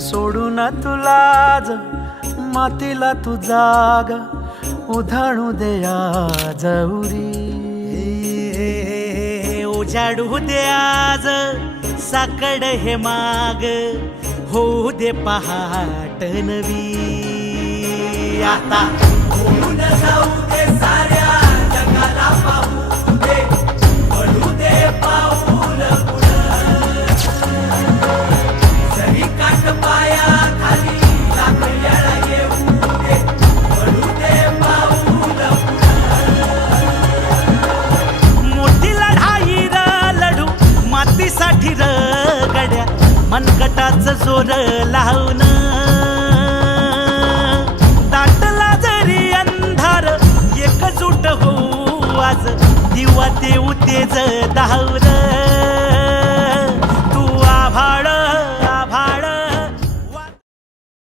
सोडून तुला मातीला तू जाग उधाणू दे आज उरी. उजाडू दे आज साकड हे माग होऊ दे पहाट नवी. आता होऊन जाऊ दे साऱ्या जगाला पाहू दे पडू दे पाऊल पुढं. जरी काट पाया खाली लाख येळा येऊ दे पडू दे पाऊल पुढं. मोठी लढाई र लढू मातीसाठी र गड्या मनगटाचं जोर लावून. दाटला जरी अंधार एकजूट होऊ आज दिवा देऊ तेज दावर. तू आभाळ